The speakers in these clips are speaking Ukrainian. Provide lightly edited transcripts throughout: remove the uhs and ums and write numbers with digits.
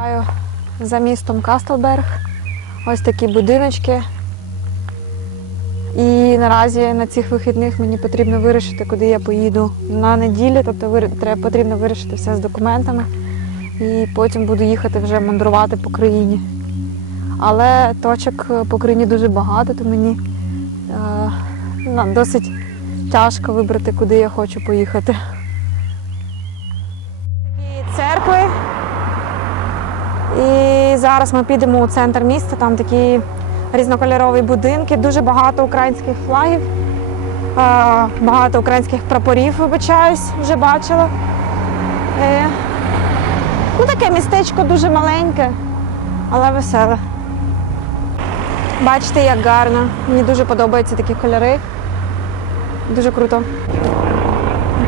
Гуляю за містом Кастлберг. Ось такі будиночки. І наразі на цих вихідних мені потрібно вирішити, куди я поїду на неділю. Тобто потрібно вирішити все з документами. І потім буду їхати вже мандрувати по країні. Але точок по країні дуже багато, то мені досить тяжко вибрати, куди я хочу поїхати. Такі церкви. І зараз ми підемо у центр міста, там такі різнокольорові будинки, дуже багато українських флагів, багато українських прапорів, вибачаюсь, вже бачила. Ну, таке містечко дуже маленьке, але веселе. Бачите, як гарно. Мені дуже подобаються такі кольори. Дуже круто.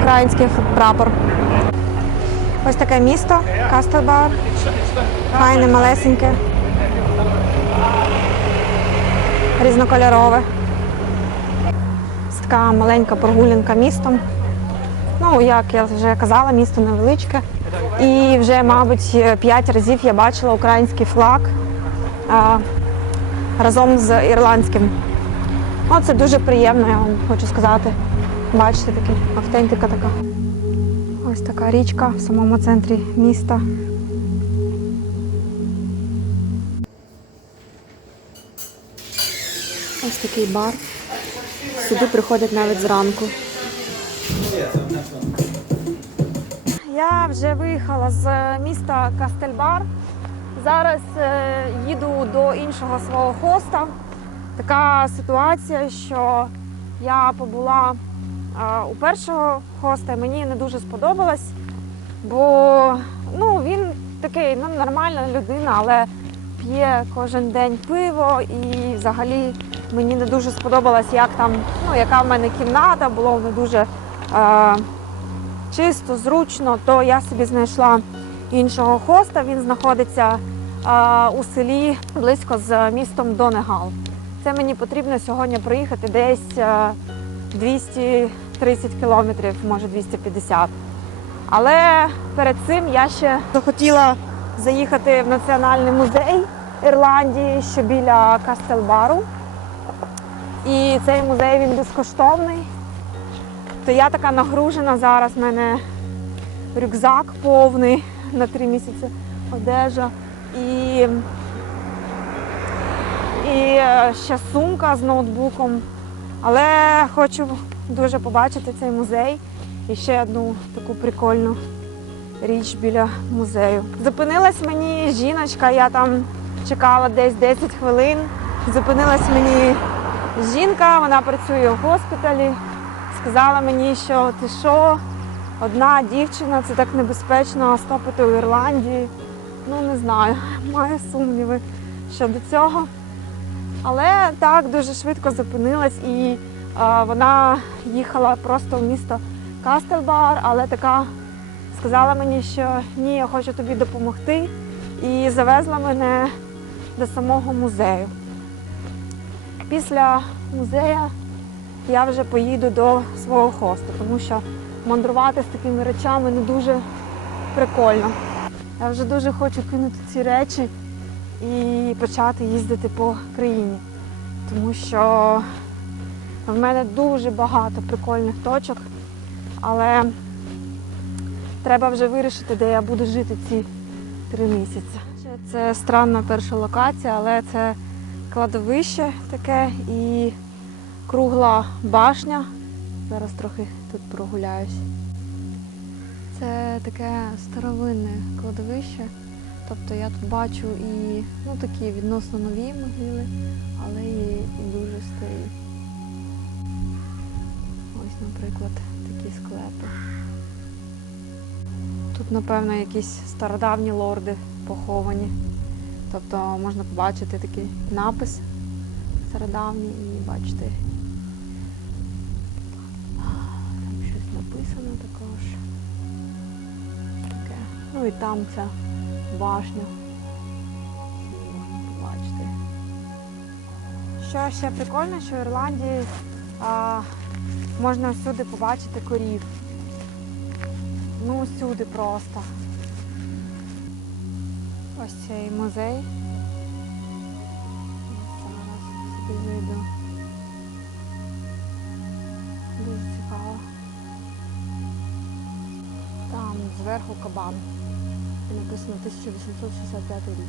Український прапор. Ось таке місто, Кастлберг. Файне, малесеньке. Різнокольорове. Ось така маленька прогулянка містом. Ну, як я вже казала, місто невеличке. І вже, мабуть, 5 разів я бачила український флаг разом з ірландським. Це дуже приємно, я вам хочу сказати. Бачите, такі автентика така. Ось така річка в самому центрі міста. Ось такий бар. Сюди приходять навіть зранку. Я вже виїхала з міста Кастлберг. Зараз їду до іншого свого хоста. Така ситуація, що я побула у першого хоста, і мені не дуже сподобалось, бо він такий нормальна людина, але п'є кожен день пиво, і взагалі мені не дуже сподобалось, як там, яка в мене кімната, було не дуже чисто, зручно, то я собі знайшла іншого хоста. Він знаходиться у селі близько з містом Донегал. Це мені потрібно сьогодні проїхати десь 230 кілометрів, може 250. Але перед цим я ще захотіла заїхати в Національний музей Ірландії, що біля Кастлбару. І цей музей, він безкоштовний. То я така нагружена зараз, в мене рюкзак повний на 3 місяці, одежа. І ще сумка з ноутбуком. Але хочу дуже побачити цей музей і ще одну таку прикольну річ біля музею. Зупинилась мені жіночка, я там чекала десь 10 хвилин. Зупинилась мені жінка, вона працює в госпіталі. Сказала мені, що ти що, одна дівчина, це так небезпечно стопити у Ірландії. Не знаю, маю сумніви щодо цього. Але так, дуже швидко зупинилась, і вона їхала просто в місто Кастлберг, але така сказала мені, що ні, я хочу тобі допомогти, і завезла мене до самого музею. Після музею я вже поїду до свого хосту, тому що мандрувати з такими речами не дуже прикольно. Я вже дуже хочу кинути ці речі і почати їздити по країні, тому що в мене дуже багато прикольних точок, але треба вже вирішити, де я буду жити ці 3 місяці. Це странна перша локація, але це кладовище таке і кругла башня. Зараз трохи тут прогуляюсь. Це таке старовинне кладовище. Тобто я тут бачу і такі відносно нові могили, але і дуже старі. Ось, наприклад, такі склепи. Тут, напевно, якісь стародавні лорди поховані. Тобто можна побачити такий напис стародавній і бачити. Там щось написано також. Таке. І там ця башня. Можна побачити. Що ще прикольно, що в Ірландії можна всюди побачити корів. Всюди просто. Ось цей музей. Зараз собі вийду. Дуже цікаво. Там зверху кабан. І написано 1865 рік.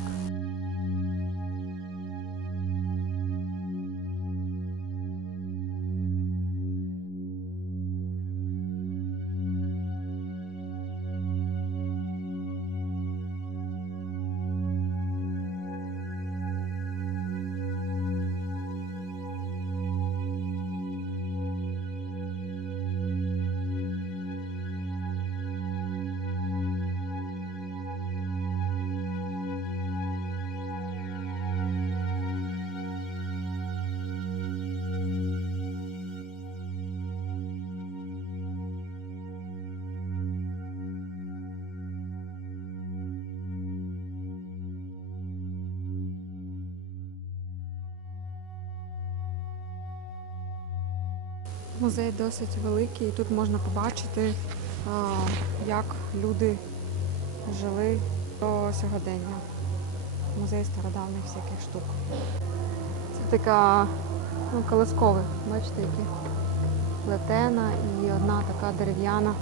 Музей досить великий, і тут можна побачити, як люди жили до сьогодення. Музей стародавніх всяких штук. Це така, колискове, бачите, які плетена і одна така дерев'яна.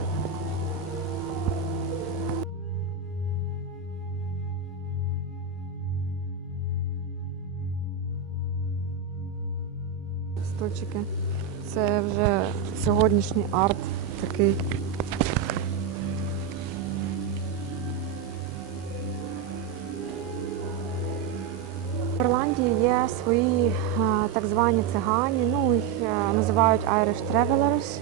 Стульчики. Це вже сьогоднішній арт такий. В Ірландії є свої так звані цигані, їх називають Irish Travelers.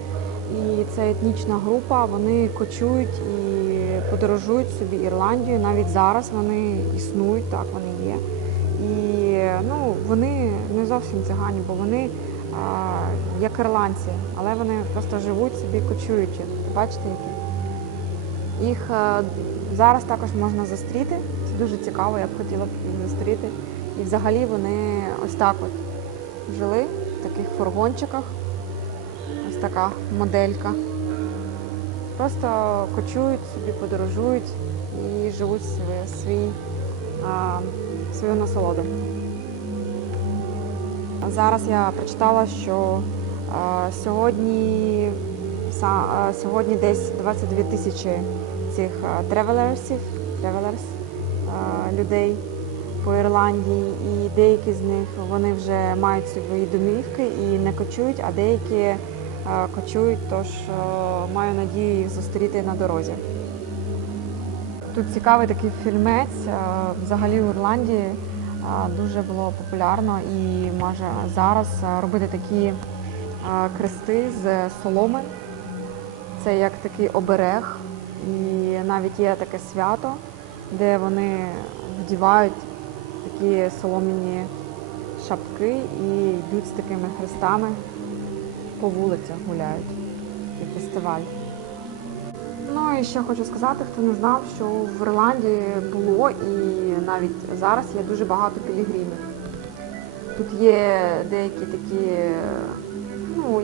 І це етнічна група, вони кочують і подорожують собі Ірландію. Навіть зараз вони існують, так вони є. І вони не зовсім цигані, бо вони як ірландці, але вони просто живуть собі кочуючи. Бачите, які? Їх зараз також можна зустріти. Це дуже цікаво, я б хотіла б їх зустріти. І взагалі вони ось так от жили в таких фургончиках. Ось така моделька. Просто кочують собі, подорожують і живуть свою насолоду. Зараз я прочитала, що сьогодні десь 22 тисячі цих тревелерс, людей по Ірландії, і деякі з них вони вже мають свої домівки і не кочують, а деякі кочують, тож маю надію їх зустріти на дорозі. Тут цікавий такий фільмець, взагалі в Ірландії дуже було популярно і може зараз робити такі хрести з соломи. Це як такий оберег, і навіть є таке свято, де вони вдівають такі солом'яні шапки і йдуть з такими хрестами по вулицях, гуляють. Такий фестиваль. І ще хочу сказати, хто не знав, що в Ірландії було і навіть зараз є дуже багато пілігримів. Тут є деякі такі,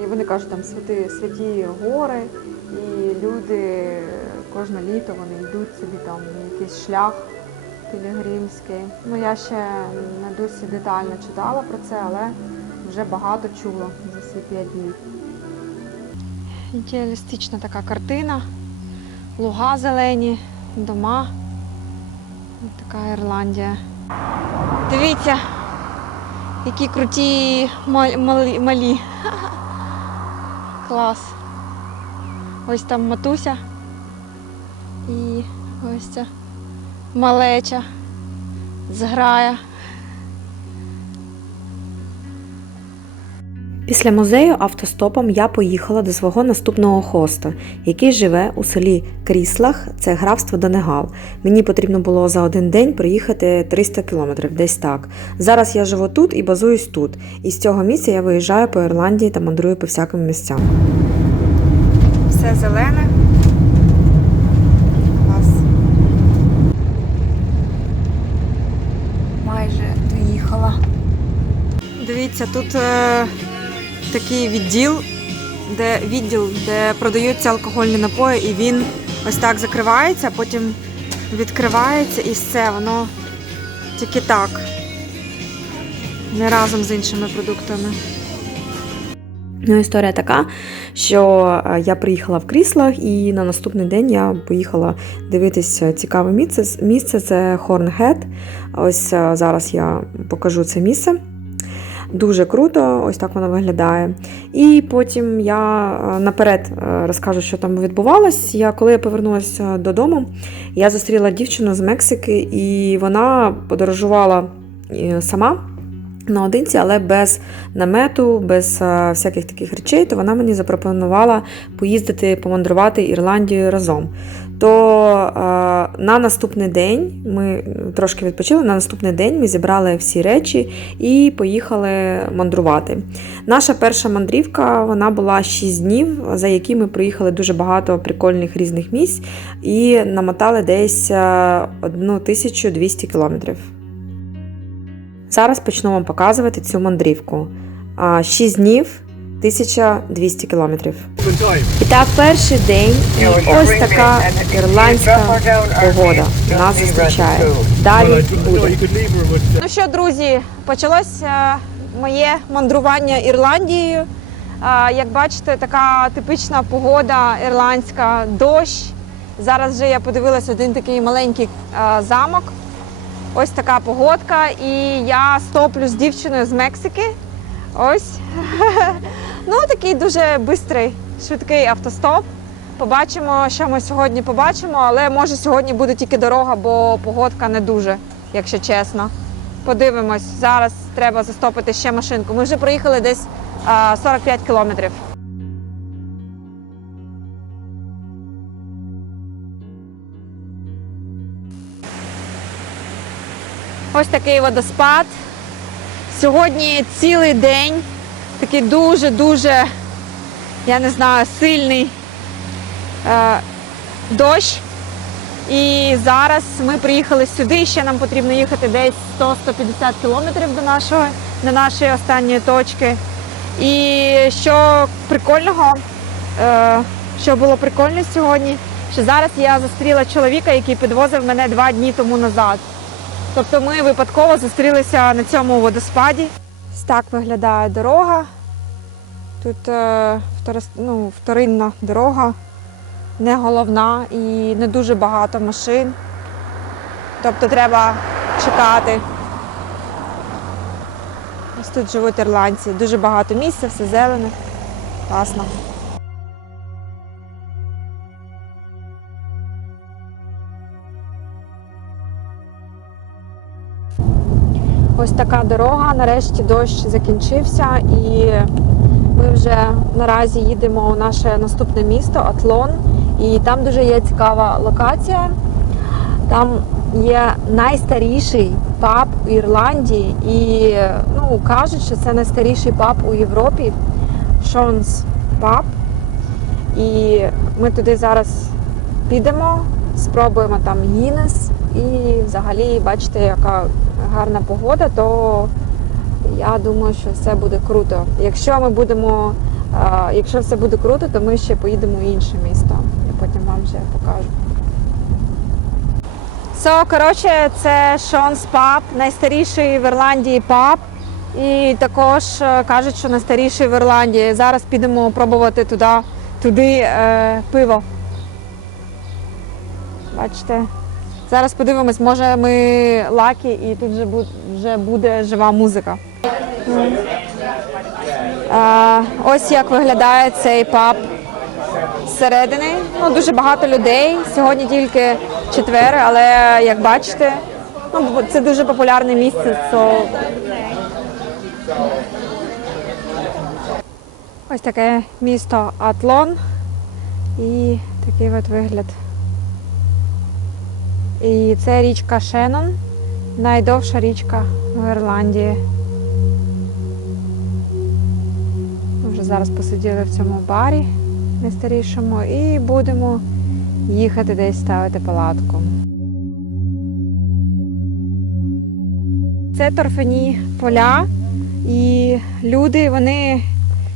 вони кажуть, там святі гори, і люди кожне літо вони йдуть собі там якийсь шлях пілігримський. Я ще не досить детально читала про це, але вже багато чула за ці 5 днів. Ідеалістична така картина. Луга зелені, дома. Ось така Ірландія. Дивіться, які круті малі. Клас. Ось там матуся і ось ця малеча, зграя. Після музею автостопом я поїхала до свого наступного хоста, який живе у селі Кріслах, це графство Донегал. Мені потрібно було за один день проїхати 300 кілометрів, десь так. Зараз я живу тут і базуюсь тут. І з цього місця я виїжджаю по Ірландії та мандрую по всяким місцям. Все зелене. Клас. Майже доїхала. Дивіться, тут такий відділ, де продаються алкогольні напої, і він ось так закривається, потім відкривається і все, воно Тільки так. Не разом з іншими продуктами. Ну, історія така, що я приїхала в кріслах і на наступний день я поїхала дивитися цікаве місце. Місце – це Horn Head. Ось зараз я покажу це місце. Дуже круто, ось так воно виглядає. І потім я наперед розкажу, що там відбувалось. Коли я повернулася додому, я зустріла дівчину з Мексики, і вона подорожувала сама наодинці, але без намету, без всяких таких речей, то вона мені запропонувала поїздити, помандрувати Ірландією разом. То на наступний день ми трошки відпочили, на наступний день ми зібрали всі речі і поїхали мандрувати. Наша перша мандрівка, вона була 6 днів, за які ми проїхали дуже багато прикольних різних місць і намотали десь 1200 кілометрів. Зараз почну вам показувати цю мандрівку. 6 днів, 1200 кілометрів. І так, перший день, і ось така ірландська погода нас зустрічає. Далі буде. Ну що, друзі, почалося моє мандрування Ірландією. Як бачите, така типична погода ірландська, дощ. Зараз вже я подивилась один такий маленький замок. Ось така погодка, і я стоплю з дівчиною з Мексики. Ось. Ну, такий дуже бистрий, швидкий автостоп. Побачимо, що ми сьогодні побачимо, але може сьогодні буде тільки дорога, бо погодка не дуже, якщо чесно. Подивимось, зараз треба застопити ще машинку. Ми вже проїхали десь 45 кілометрів. Ось такий водоспад. Сьогодні цілий день такий дуже-дуже, я не знаю, сильний дощ. І зараз ми приїхали сюди, ще нам потрібно їхати десь 100-150 кілометрів до нашої останньої точки. І що прикольного, що було прикольно сьогодні, що зараз я зустріла чоловіка, який підвозив мене 2 дні тому назад. Тобто ми випадково зустрілися на цьому водоспаді. Ось так виглядає дорога. Тут вторинна дорога, не головна і не дуже багато машин. Тобто треба чекати. Ось тут живуть ірландці. Дуже багато місця, все зелене. Класно. Ось така дорога, нарешті дощ закінчився і ми вже наразі їдемо у наше наступне місто Атлон. І там дуже є цікава локація. Там є найстаріший паб у Ірландії і кажуть, що це найстаріший паб у Європі, Sean's Pub. І ми туди зараз підемо, спробуємо там Гіннес і взагалі бачите, яка гарна погода, то я думаю, що все буде круто. Якщо все буде круто, то ми ще поїдемо в інше місто. Я потім вам вже покажу. Коротше, це Sean's Pub, найстаріший в Ірландії паб. І також кажуть, що найстаріший в Ірландії. Зараз підемо пробувати туди пиво. Бачите? Зараз подивимось, може ми лакі і тут вже буде жива музика. Ось як виглядає цей паб зсередини. Дуже багато людей. Сьогодні тільки четвер, але як бачите, це дуже популярне місце. Ось таке місто Атлон і такий от вигляд. І це річка Шеннон, найдовша річка в Ірландії. Ми вже зараз посиділи в цьому барі найстарішому і будемо їхати десь ставити палатку. Це торфяні поля і люди, вони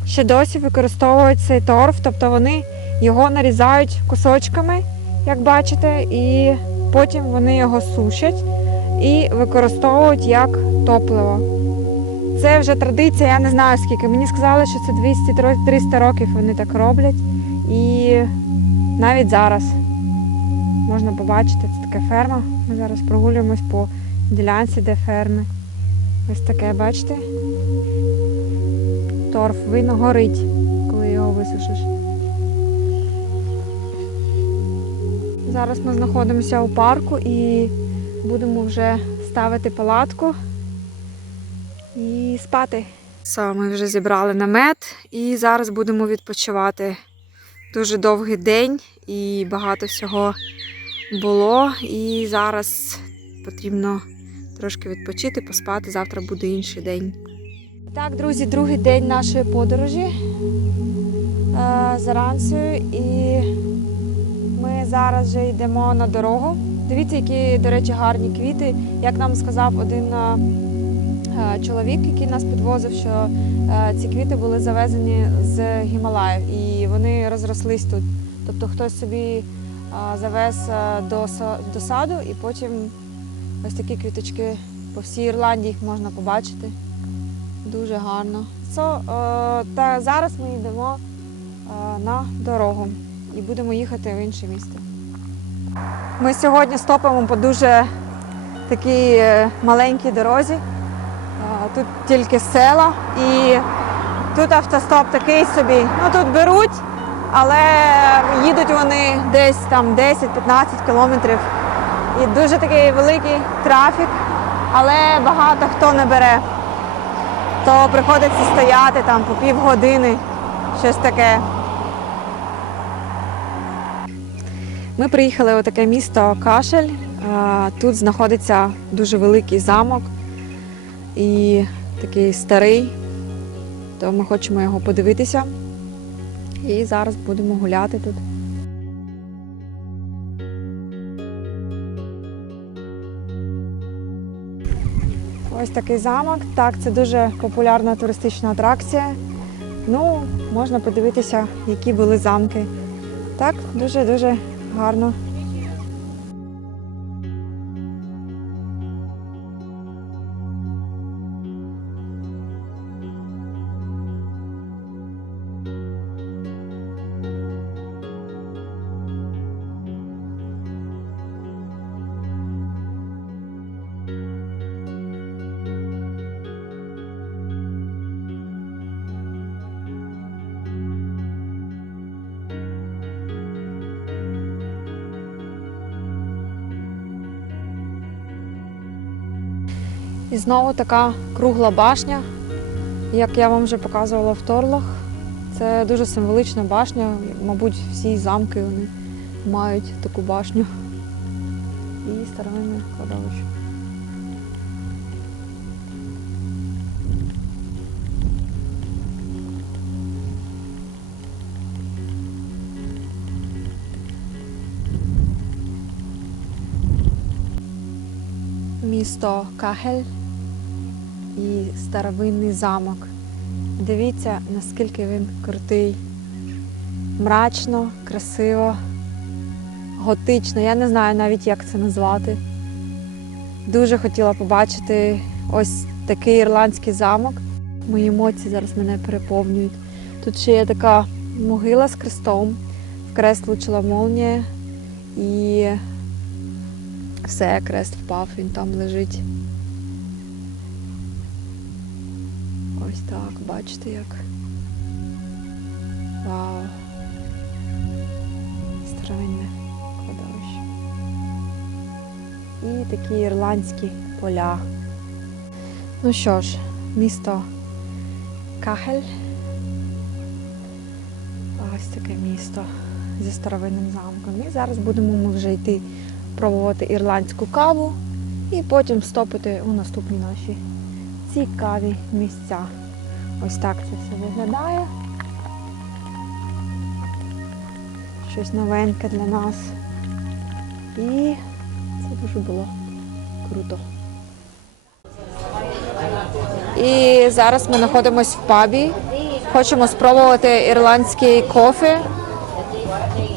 ще досі використовують цей торф, тобто вони його нарізають кусочками, як бачите, і потім вони його сушать і використовують як топливо. Це вже традиція, я не знаю скільки. Мені сказали, що це 200-300 років вони так роблять. І навіть зараз можна побачити, це така ферма. Ми зараз прогулюємось по ділянці, де ферми. Ось таке, бачите? Торф, він горить, коли його висушиш. Зараз ми знаходимося у парку і будемо вже ставити палатку і спати. Ми вже зібрали намет і зараз будемо відпочивати. Дуже довгий день і багато всього було. І зараз потрібно трошки відпочити, поспати. Завтра буде інший день. Так, друзі, другий день нашої подорожі з Арансою. І ми зараз вже йдемо на дорогу. Дивіться, які, до речі, гарні квіти. Як нам сказав один чоловік, який нас підвозив, що ці квіти були завезені з Гімалаїв і вони розрослись тут. Тобто хтось собі завез до саду і потім ось такі квіточки по всій Ірландії їх можна побачити. Дуже гарно. Та зараз ми йдемо на дорогу і будемо їхати в інше місто. Ми сьогодні стопимо по дуже такій маленькій дорозі. Тут тільки села і тут автостоп такий собі. Ну тут беруть, але їдуть вони десь там 10-15 кілометрів. І дуже такий великий трафік, але багато хто не бере. То приходиться стояти там по півгодини, щось таке. Ми приїхали у таке місто Кашель. Тут знаходиться дуже великий замок і такий старий, то ми хочемо його подивитися. І зараз будемо гуляти тут. Ось такий замок. Так, це дуже популярна туристична атракція. Ну, можна подивитися, які були замки. Так, дуже-дуже гарно. І знову така кругла башня, як я вам вже показувала в Торлах. Це дуже символічна башня, мабуть, всі замки вони мають таку башню. І старовинне кладовище. Місто Кахель і старовинний замок. Дивіться, наскільки він крутий. Мрачно, красиво, готично. Я не знаю навіть, як це назвати. Дуже хотіла побачити ось такий ірландський замок. Мої емоції зараз мене переповнюють. Тут ще є така могила з хрестом. В крест влучила молнія і все, крест впав, він там лежить. Ось так, бачите як. Вау. Старовинне кладовище. І такі ірландські поля. Ну що ж, місто Кахель. Ось таке місто зі старовинним замком. І зараз будемо ми вже йти пробувати ірландську каву і потім стопити у наступні наші цікаві місця. Ось так це все виглядає. Щось новеньке для нас. І це дуже було круто. І зараз ми знаходимося в пабі. Хочемо спробувати ірландський кофе.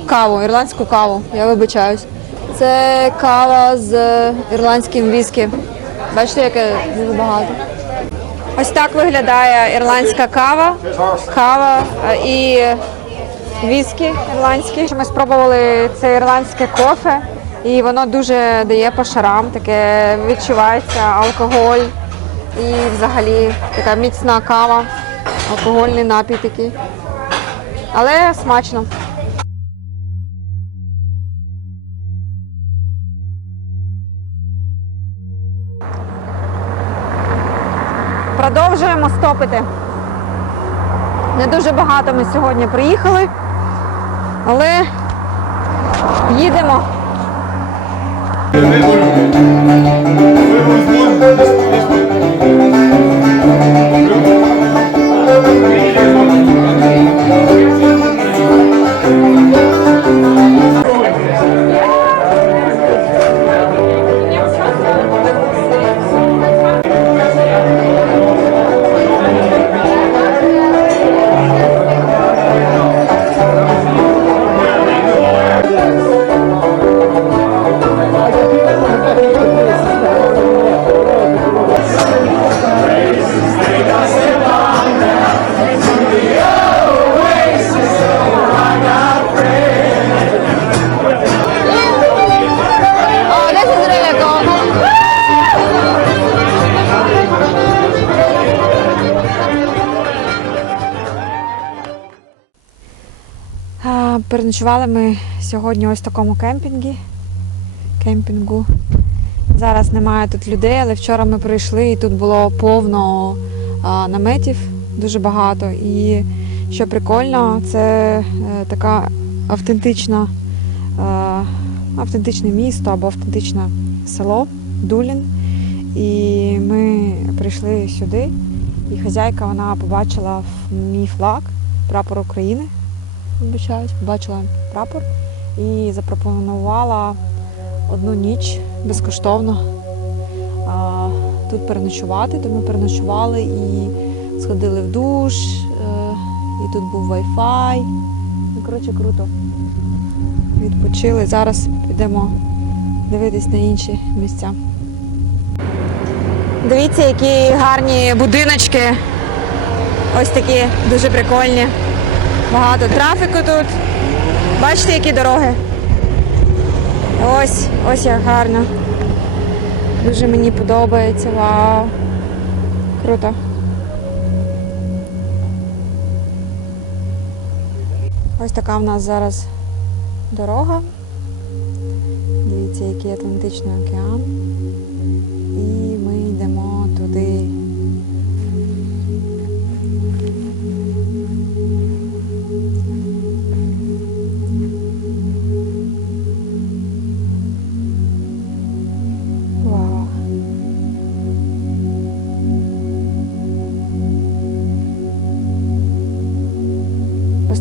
Каву, ірландську каву, я вибачаюсь. Це кава з ірландським віскі. Бачите, яке дуже багато. Ось так виглядає ірландська кава і віскі ірландські. Ми спробували це ірландське кофе, і воно дуже дає по шарам, таке відчувається алкоголь і взагалі така міцна кава, алкогольний напій такий. Але смачно. Продовжуємо стопити. Не дуже багато ми сьогодні приїхали, але їдемо. Переночували ми сьогодні ось в такому кемпінгу. Зараз немає тут людей, але вчора ми прийшли і тут було повно наметів, дуже багато. І що прикольно, це така автентичне місто або автентичне село Дулін. І ми прийшли сюди, і хазяйка вона побачила мій флаг, прапор України. Побачила прапор і запропонувала одну ніч безкоштовно тут переночувати. То ми переночували і сходили в душ, і тут був Wi-Fi. Ну, коротше, круто. Відпочили. Зараз підемо дивитись на інші місця. Дивіться, які гарні будиночки. Ось такі дуже прикольні. Багато трафіку тут. Бачите, які дороги? Ось як гарно. Дуже мені подобається. Вау. Круто. Ось така в нас зараз дорога. Дивіться, який Атлантичний океан. І ми йдемо туди.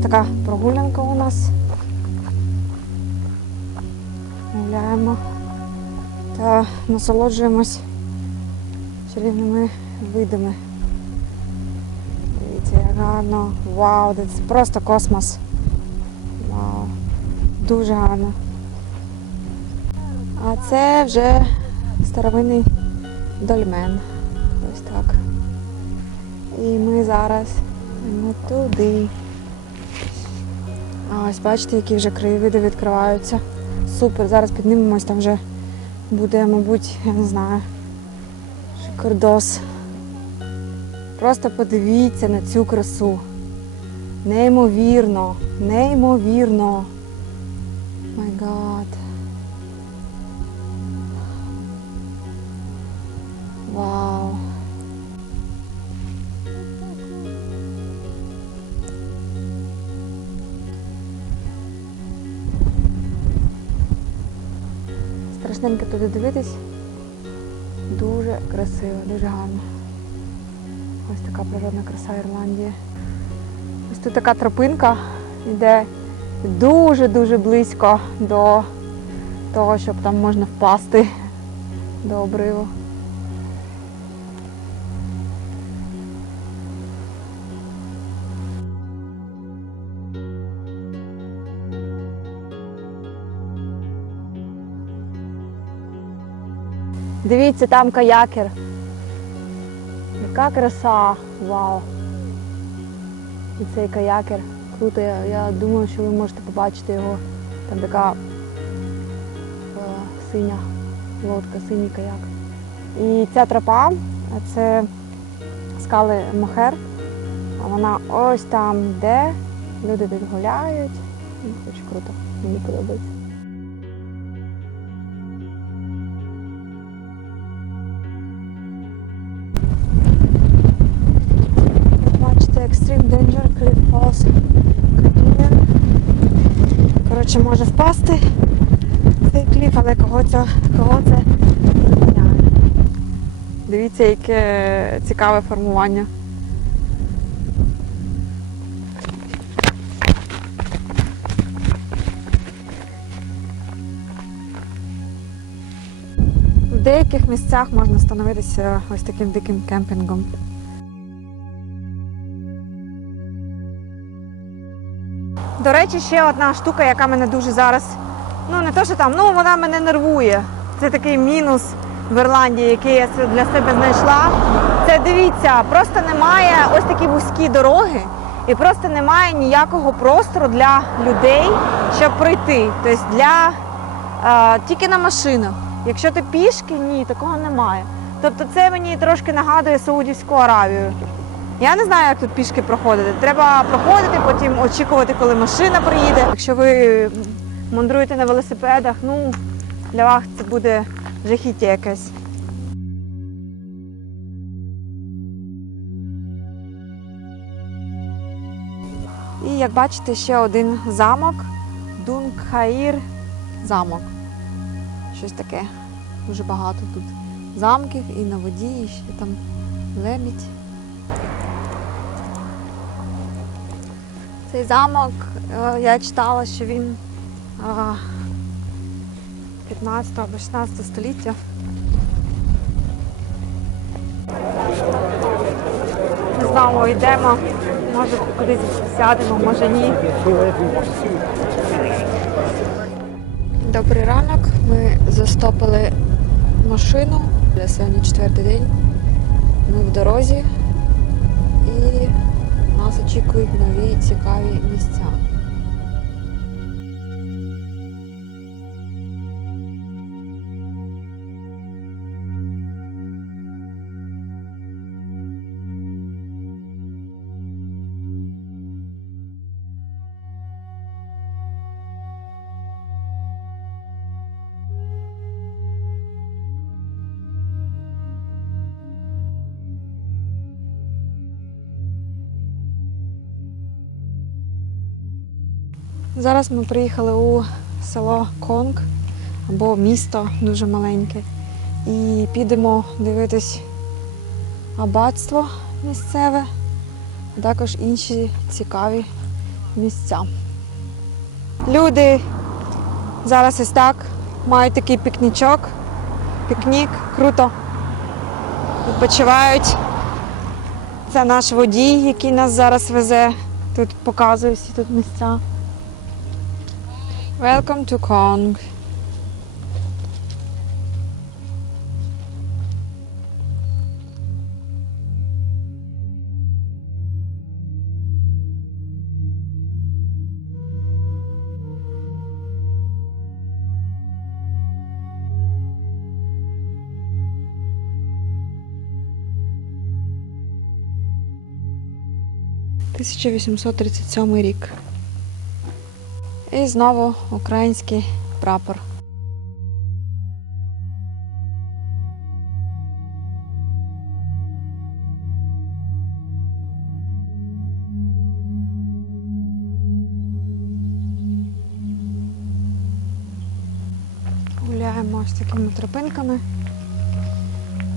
Така прогулянка у нас. Гуляємо та насолоджуємось чарівними видами. Дивіться, як гарно. Вау, це просто космос. Вау. Дуже гарно. А це вже старовинний дольмен. Ось так. І ми зараз йдемо туди. А ось бачите, які вже краєвиди відкриваються. Супер, зараз піднімемось, там вже буде, мабуть, я не знаю, шикардос. Просто подивіться на цю красу. Неймовірно, неймовірно. Май гад. Вау. Страшненько туди дивитись. Дуже красиво, дуже гарно. Ось така природна краса Ірландії. Ось тут така тропинка йде дуже-дуже близько до того, щоб там можна впасти до обриву. Дивіться, там каякер. Яка краса! Вау! І цей каякер. Круто, я думаю, що ви можете побачити його. Там така синя лодка, синій каяк. І ця тропа, це скали Мохер. Вона ось там, де люди тут гуляють. Дуже круто, мені подобається. Бачите, Extreme Danger, Cliff Falls, Canyon. Коротше, може впасти цей кліф, але кого це не зупиняє. Дивіться, яке цікаве формування. В деяких місцях можна становитися ось таким диким кемпінгом. До речі, ще одна штука, яка мене дуже зараз, не то що там, вона мене нервує. Це такий мінус в Ірландії, який я для себе знайшла. Це, дивіться, просто немає ось такі вузькі дороги і просто немає ніякого простору для людей, щоб пройти. Тобто тільки на машинах. Якщо ти пішки, ні, такого немає. Тобто це мені трошки нагадує Саудівську Аравію. Я не знаю, як тут пішки проходити. Треба проходити, потім очікувати, коли машина приїде. Якщо ви мандруєте на велосипедах, для вас це буде жахіття якесь. І як бачите, ще один замок. Дункхаїр замок. Щось таке. Дуже багато тут замків і на воді, і ще там лебідь. Цей замок, я читала, що він 15 або 16 століття. Ми знову йдемо, може кудись сядемо, може ні. Добрий ранок, ми застопили машину. Сьогодні 4-й день, ми в дорозі і нас очікують нові цікаві місця. Зараз ми приїхали у село Конг, або місто дуже маленьке, і підемо дивитись аббатство місцеве, а також інші цікаві місця. Люди зараз ось так мають такий пікнік, круто, відпочивають. Це наш водій, який нас зараз везе, тут показує всі тут місця. Welcome to Kong. «1837 рік. І знову український прапор. Гуляємо ось такими тропинками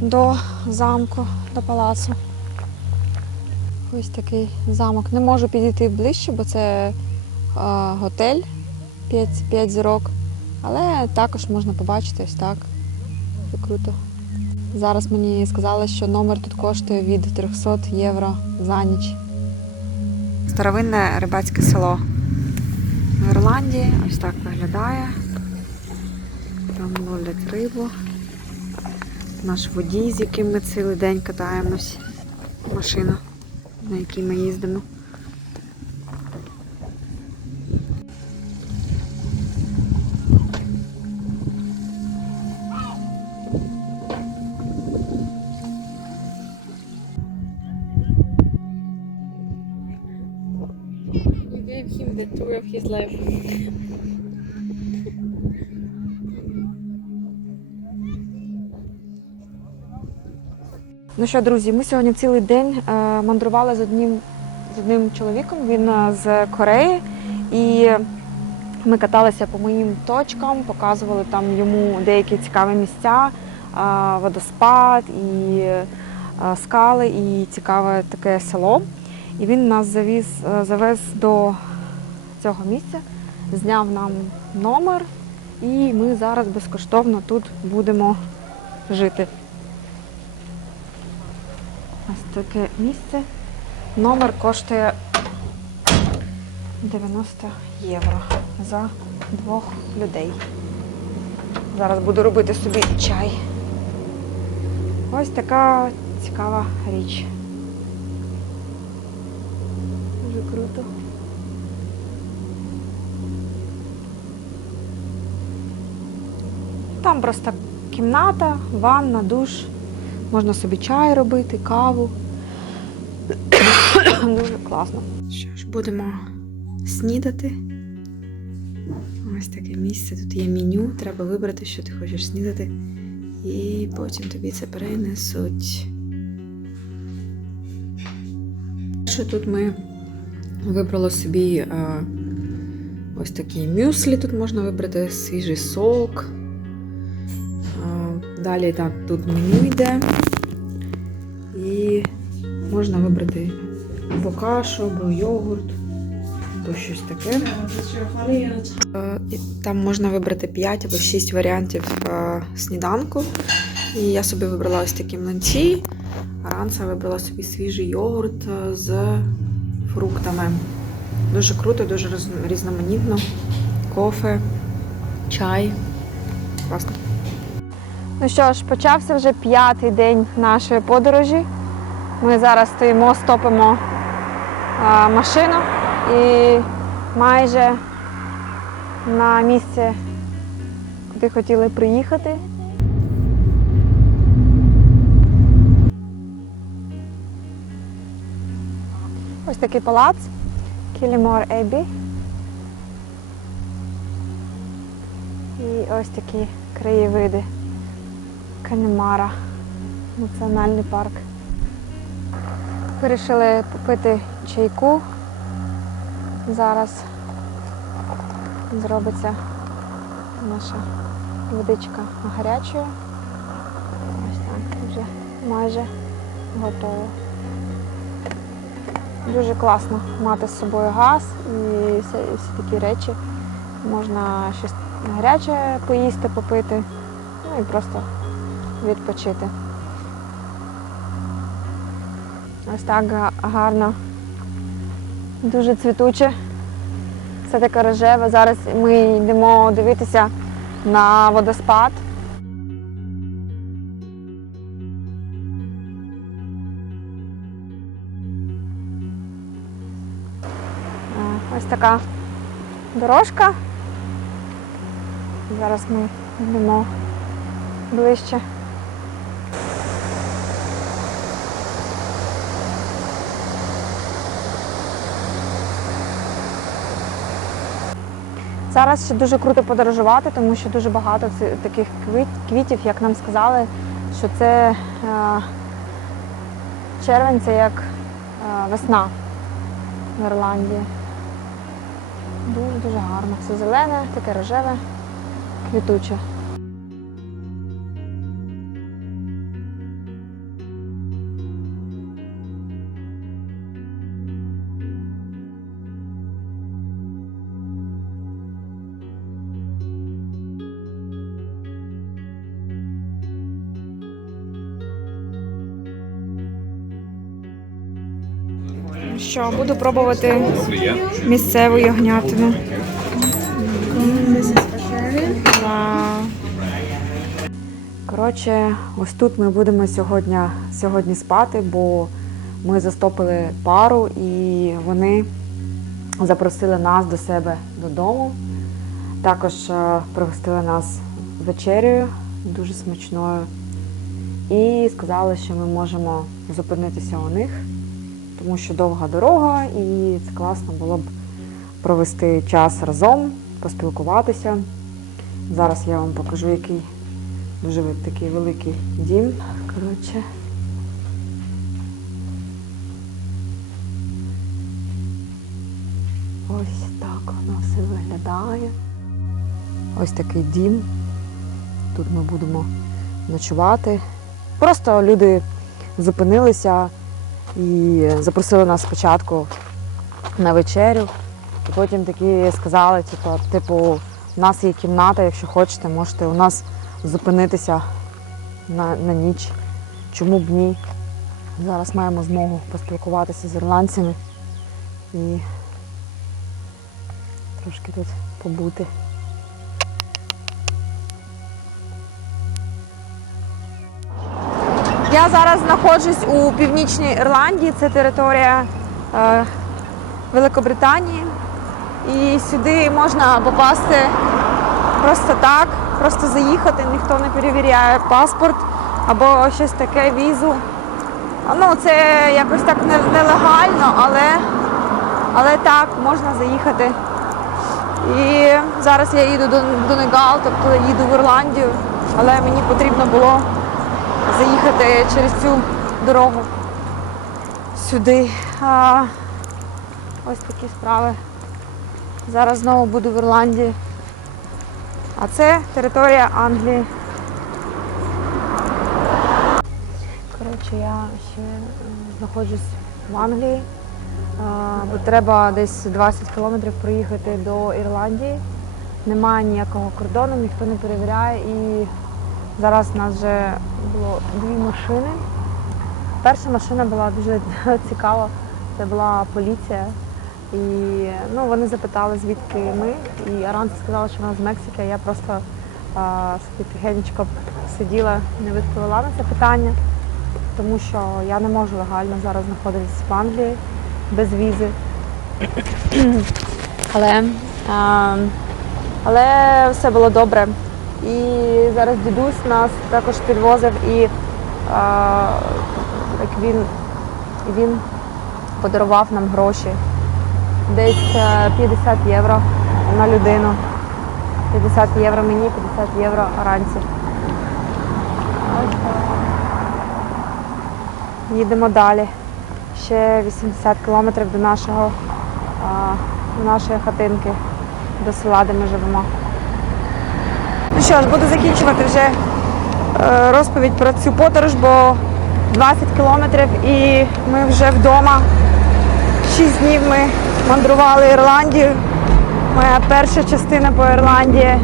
до замку, до палацу. Ось такий замок. Не можу підійти ближче, бо це готель 5 зірок, але також можна побачити ось так. Це круто. Зараз мені сказали, що номер тут коштує від 300 євро за ніч. Старовинне рибацьке село в Ірландії. Ось так виглядає. Там ловлять рибу. наш водій, з яким ми цілий день катаємось. Машина, на якій ми їздимо. You gave him the tour of his life. Ну що, друзі, ми сьогодні цілий день мандрували з одним чоловіком, він з Кореї, і ми каталися по моїм точкам, показували там йому деякі цікаві місця, водоспад, і скали, і цікаве таке село. І він нас завез до цього місця, зняв нам номер, і ми зараз безкоштовно тут будемо жити. Ось таке місце. Номер коштує 90 євро за 2 людей. Зараз буду робити собі чай. Ось така цікава річ. Дуже круто. Там просто кімната, ванна, душ. Можна собі чай робити, каву. Дуже класно. Що ж, будемо снідати. Ось таке місце. Тут є меню, треба вибрати, що ти хочеш снідати. І потім тобі це перенесуть. Що тут ми вибрали собі ось такі мюслі. Тут можна вибрати свіжий сок. Далі так, тут меню йде. І можна вибрати або кашу, або йогурт, або щось таке. І там можна вибрати 5 або 6 варіантів сніданку. І я собі вибрала ось такі млинці. Аранса вибрала собі свіжий йогурт з фруктами. Дуже круто, дуже різноманітно. Кофе, чай. Класно. Ну що ж, почався вже 5-й день нашої подорожі. Ми зараз стоїмо, стопимо машину і майже на місце, куди хотіли приїхати. Ось такий палац Кілімор Еббі. І ось такі краєвиди. Канемара, національний парк. Вирішили попити чайку. Зараз зробиться наша водичка гарячою. Ось так, вже майже готово. Дуже класно мати з собою газ і всі такі речі. Можна щось гаряче поїсти, попити, ну і просто відпочити. Ось так гарно, дуже цвітуче, все таке рожеве. Зараз ми йдемо дивитися на водоспад. Ось така дорожка. Зараз ми йдемо ближче. Зараз ще дуже круто подорожувати, тому що дуже багато таких квітів, як нам сказали, що це червень, це як весна в Ірландії. Дуже-дуже гарно. Все зелене, таке рожеве, квітуче. Що, буду пробувати місцеву ягнятину. Вау. Коротше, ось тут ми будемо сьогодні спати, бо ми застопили пару і вони запросили нас до себе додому. Також пригостили нас вечерею, дуже смачною. І сказали, що ми можемо зупинитися у них, тому що довга дорога і це класно було б провести час разом, поспілкуватися. Зараз я вам покажу, який дуже такий великий дім. Коротше. Ось так воно все виглядає. Ось такий дім. Тут ми будемо ночувати. Просто люди зупинилися і запросили нас спочатку на вечерю. І потім такі сказали, типу, у нас є кімната, якщо хочете, можете у нас зупинитися на ніч. Чому б ні? Зараз маємо змогу поспілкуватися з ірландцями і трошки тут побути. Я зараз знаходжусь у Північній Ірландії, це територія Великобританії. І сюди можна попасти просто так, просто заїхати, ніхто не перевіряє паспорт або щось таке, візу. Ну, це якось так нелегально, але так, можна заїхати. І зараз я їду до Донегал, тобто їду в Ірландію, але мені потрібно було заїхати через цю дорогу сюди. Ось такі справи. Зараз знову буду в Ірландії. А це територія Англії. Коротше, я ще знаходжусь в Англії. Бо треба десь 20 кілометрів проїхати до Ірландії. Немає ніякого кордону, ніхто не перевіряє. І зараз у нас вже було 2 машини. Перша машина була дуже цікава. Це була поліція. І вони запитали, звідки ми. І Аранта сказала, що вона з Мексики, а я просто тихенечко сиділа, не відповіла на це питання, тому що я не можу легально зараз знаходитися в Англії без візи. Але все було добре. І зараз дідусь нас також підвозив, і він подарував нам гроші. Десь 50 євро на людину. 50 євро мені, 50 євро Аранці. Їдемо далі. Ще 80 кілометрів до нашої хатинки, до села, де ми живемо. Ну що ж, буду закінчувати вже розповідь про цю подорож, бо 20 кілометрів і ми вже вдома. 6 днів ми мандрували Ірландію. Моя перша частина по Ірландії.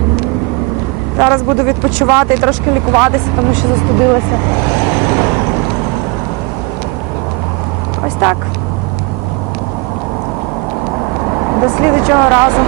Зараз буду відпочивати і трошки лікуватися, тому що застудилася. Ось так. До слідчого разу.